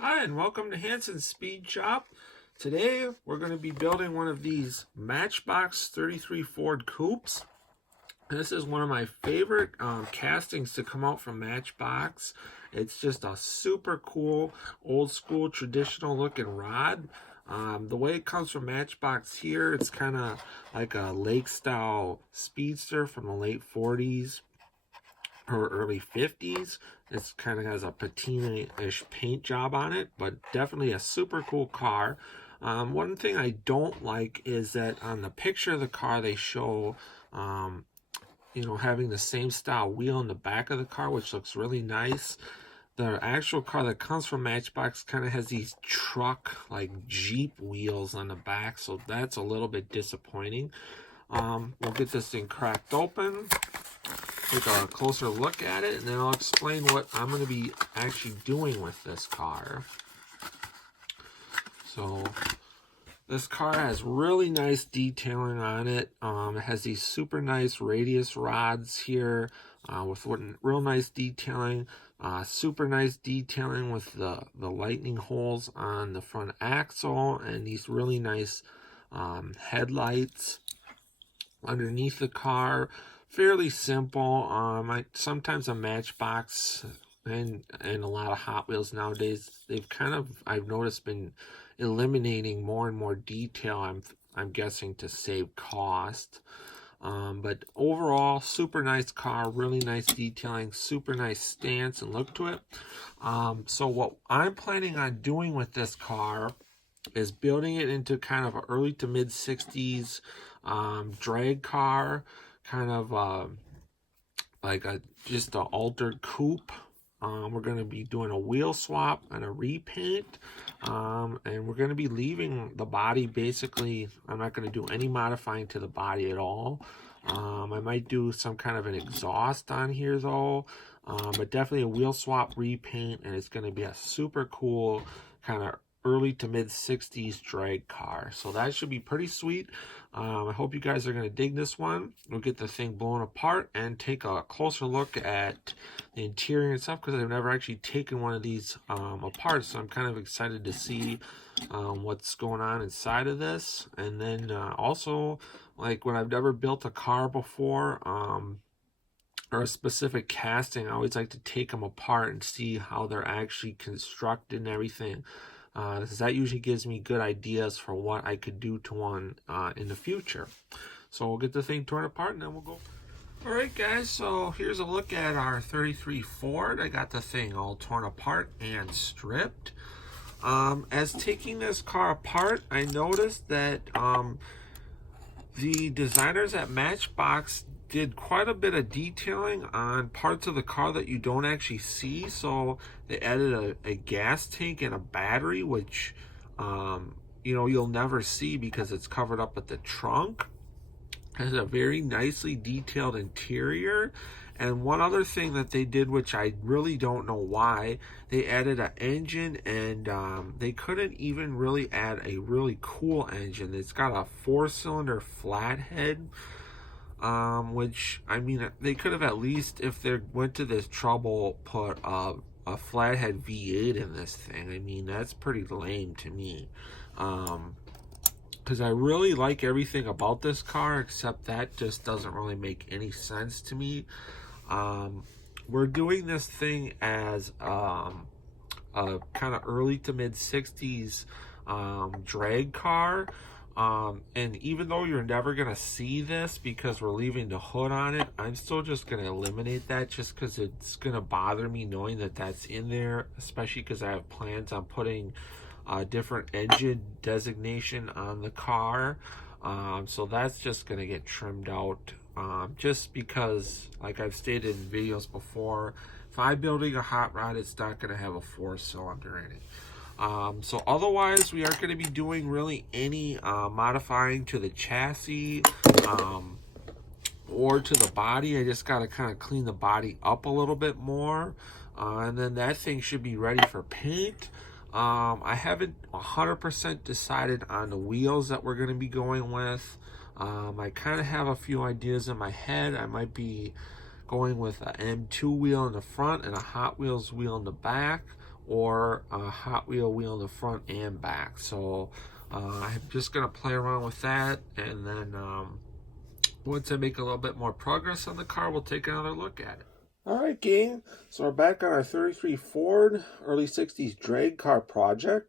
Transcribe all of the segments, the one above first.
Hi, and welcome to Hanson's Speed Shop. Today, we're going to be building one of these Matchbox 33 Ford coupes. This is one of my favorite castings to come out from Matchbox. It's just a super cool, old school, traditional looking rod. The way it comes from Matchbox here, it's kind of like a lake style speedster from the late 40s or early 50s. It's kind of has a patina-ish paint job on it, but definitely a super cool car. One thing I don't like is that on the picture of the car they show having the same style wheel in the back of the car, which looks really nice. The actual car that comes from Matchbox kind of has these truck like Jeep wheels on the back, so that's a little bit disappointing. We'll get this thing cracked open, take a closer look at it, and then I'll explain what I'm going to be actually doing with this car. So this car has really nice detailing on it. It has these super nice radius rods here with real nice detailing. Super nice detailing with the lightning holes on the front axle and these really nice headlights underneath the car. Fairly simple. Sometimes a Matchbox and a lot of Hot Wheels nowadays, they've kind of, I've noticed, been eliminating more and more detail. I'm guessing to save cost. But overall, super nice car, really nice detailing, super nice stance and look to it. So what I'm planning on doing with this car is building it into kind of an early to mid 60s drag car, kind of like just an altered coupe. We're going to be doing a wheel swap and a repaint, and we're going to be leaving the body basically. I'm not going to do any modifying to the body at all. I might do some kind of an exhaust on here though, but definitely a wheel swap repaint, and it's going to be a super cool kind of early to mid 60s drag car. So that should be pretty sweet. I hope you guys are going to dig this one. We'll get the thing blown apart and take a closer look at the interior and stuff, because I've never actually taken one of these apart, so I'm kind of excited to see what's going on inside of this. And then also, like, when I've never built a car before or a specific casting, I always like to take them apart and see how they're actually constructed and everything. Because that usually gives me good ideas for what I could do to one in the future. So we'll get the thing torn apart and then we'll go. Alright guys, so here's a look at our 33 Ford. I got the thing all torn apart and stripped. As taking this car apart, I noticed that the designers at Matchbox did quite a bit of detailing on parts of the car that you don't actually see. So they added a gas tank and a battery, which you'll never see because it's covered up at the trunk. It has a very nicely detailed interior. And one other thing that they did, which I really don't know why, they added an engine, and they couldn't even really add a really cool engine. It's got a 4-cylinder flathead, which, I mean, they could have at least, if they went to this trouble, put a flathead V8 in this thing. I mean, that's pretty lame to me. Because I really like everything about this car, except that just doesn't really make any sense to me. We're doing this thing as a kind of early to mid 60s drag car. And even though you're never going to see this because we're leaving the hood on it, I'm still just going to eliminate that just because it's going to bother me knowing that that's in there, especially because I have plans on putting a different engine designation on the car. So that's just going to get trimmed out. Just because, like I've stated in videos before, if I'm building a hot rod, it's not going to have a 4-cylinder in it. So otherwise, we aren't going to be doing really any modifying to the chassis or to the body. I just got to kind of clean the body up a little bit more. And then that thing should be ready for paint. I haven't 100% decided on the wheels that we're going to be going with. I kind of have a few ideas in my head. I might be going with an M2 wheel in the front and a Hot Wheels wheel in the back, or a Hot wheel in the front and back. So I'm just gonna play around with that, and then once I make a little bit more progress on the car, we'll take another look at it. All right, gang. So we're back on our 33 Ford early 60s drag car project.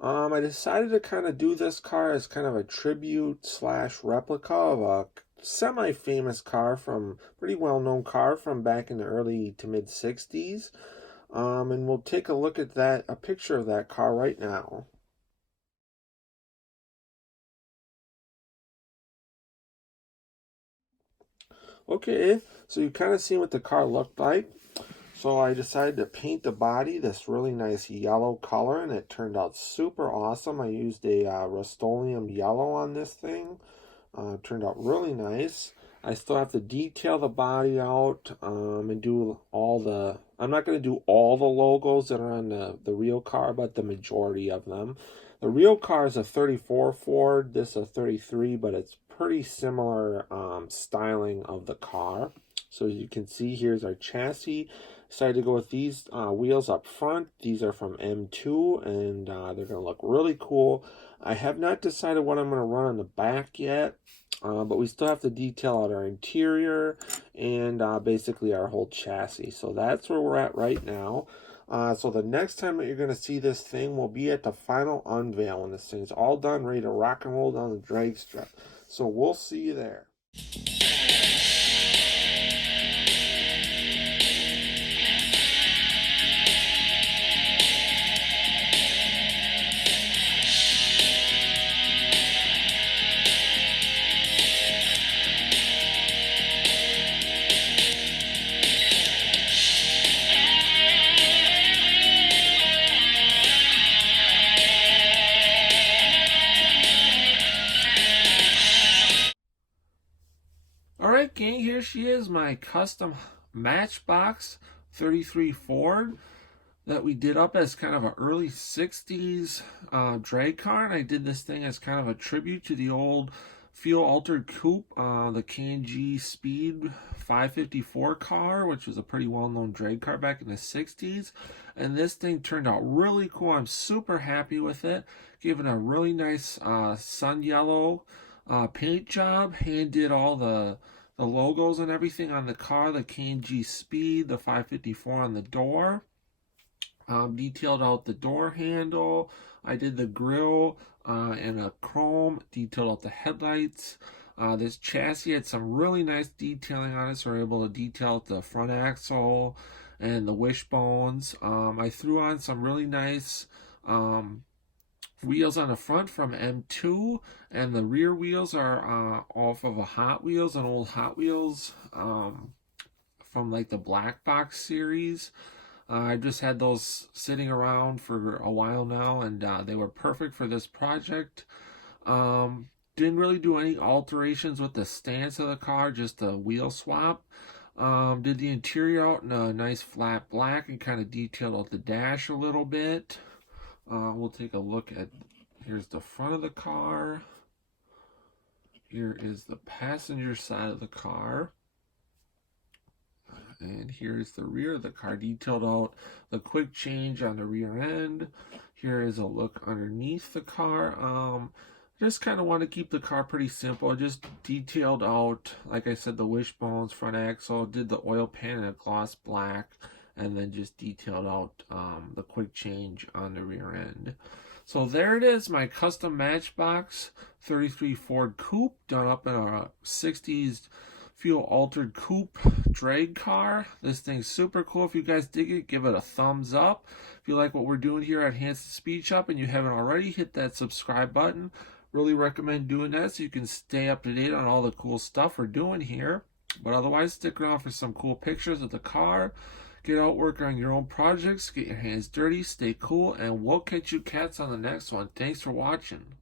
I decided to kind of do this car as kind of a tribute slash replica of a semi-famous car from, pretty well-known car from back in the early to mid 60s. And we'll take a look at a picture of that car right now. Okay, so you kind of see what the car looked like. So I decided to paint the body this really nice yellow color, and it turned out super awesome. I used a Rust-Oleum yellow on this thing. It turned out really nice. I still have to detail the body out and do all the... I'm not going to do all the logos that are on the real car, but the majority of them. The real car is a 34 Ford. This is a 33, but it's pretty similar styling of the car. So as you can see, here's our chassis. Decided to go with these wheels up front. These are from M2, and they're going to look really cool. I have not decided what I'm going to run on the back yet, but we still have to detail out our interior and basically our whole chassis. So that's where we're at right now. So the next time that you're going to see this thing will be at the final unveil when this thing's all done, ready to rock and roll down the drag strip. So we'll see you there. Alright, gang, here she is, my custom Matchbox 33 Ford that we did up as kind of an early 60s drag car. And I did this thing as kind of a tribute to the old fuel-altered coupe, the K&G Speed 554 car, which was a pretty well-known drag car back in the 60s. And this thing turned out really cool. I'm super happy with it. Gave it a really nice sun yellow paint job. Hand did all the logos and everything on the car, the K&G Speed, the 554 on the door. Detailed out the door handle. I did the grill and a chrome. Detailed out the headlights. This chassis had some really nice detailing on it, so we're able to detail out the front axle and the wishbones. I threw on some really nice wheels on the front from M2, and the rear wheels are off of a Hot Wheels, an old Hot Wheels from like the Black Box series. I just had those sitting around for a while now, and they were perfect for this project. Didn't really do any alterations with the stance of the car, just a wheel swap. Did the interior out in a nice flat black and kind of detailed out the dash a little bit. We'll take a look at, here's the front of the car. Here is the passenger side of the car. And here's the rear of the car, detailed out the quick change on the rear end. Here is a look underneath the car. Just kind of want to keep the car pretty simple. I just detailed out, like I said, the wishbones, front axle, did the oil pan in a gloss black, and then just detailed out the quick change on the rear end. So there it is, my custom Matchbox 33 Ford Coupe, done up in a 60s fuel-altered coupe drag car. This thing's super cool. If you guys dig it, give it a thumbs up. If you like what we're doing here at Hanson Speed Shop and you haven't already, hit that subscribe button. Really recommend doing that so you can stay up to date on all the cool stuff we're doing here. But otherwise, stick around for some cool pictures of the car. Get out, work on your own projects, get your hands dirty, stay cool, and we'll catch you cats on the next one. Thanks for watching.